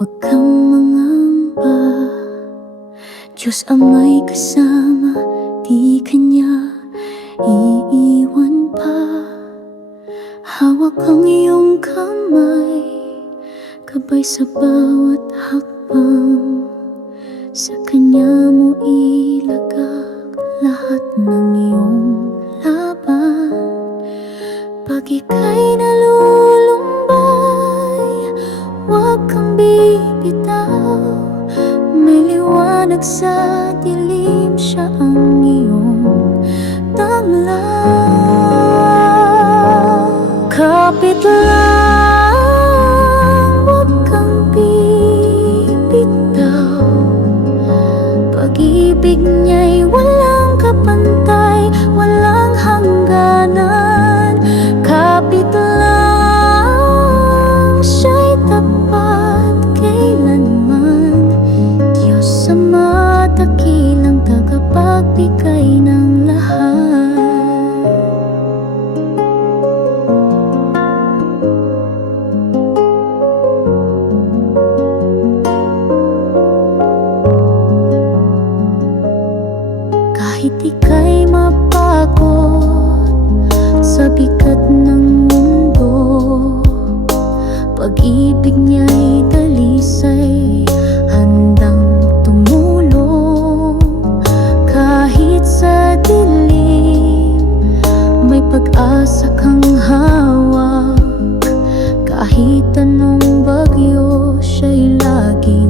Huwag kang mangamba. Diyos ang may kasama Di kanya iiwan pa. Hawak ang iyong kamay Kabay sa bawat hakbang. Sa kanya mo ilagak Lahat ng iyong laban. Pag ika'y nalulumbay bibitaw May liwanag sa dilim Siya ang iyong tanglaw. Kapit lang Huwag kang bibitaw. Pag-ibig niya'y walang ఎప్పటికైనా pag-asa kang hawak Kahit anong bagyo Siya'y laging